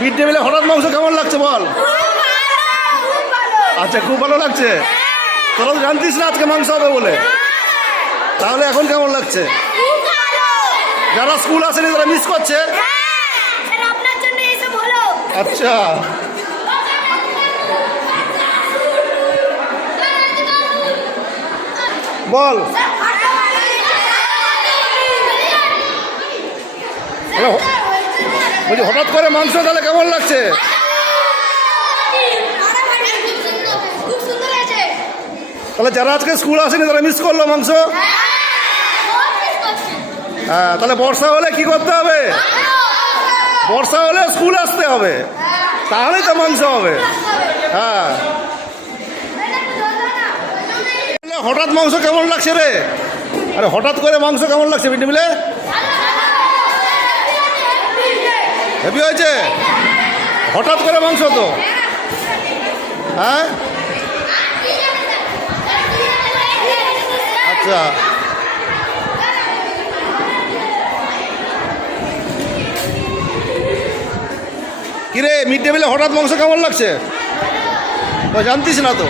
Mid day মিলে হঠাৎ মাংস কেমন লাগছে বল? আচ্ছা খুব ভালো লাগছে। তোরা জানতিস না আজকে মাংস হবে বলে। তাহলে এখন কেমন লাগছে? যারা স্কুল আসেনি তারা মিস করছে? আচ্ছা। বল। হ্যালো। বলছি হঠাৎ করে মাংস তাহলে কেমন লাগছে? তাহলে যারা আজকে স্কুল আসেনি, তারা মিস করল মাংস? হ্যাঁ তাহলে বর্ষা হলে কি করতে হবে? বর্ষা হলে স্কুল আসতে হবে। তাহলেই তো মাংস হবে। হ্যাঁ। হঠাৎ মাংস কেমন লাগছে রে? আরে, হঠাৎ করে মাংস কেমন লাগছে মিড মিলে? হেভি হয়েছে? হঠাৎ করে মাংস তো। হ্যাঁ? আচ্ছা। কিরে, মিড ডে মিলে হঠাৎ মাংস কেমন লাগছে? জানতিস না তো।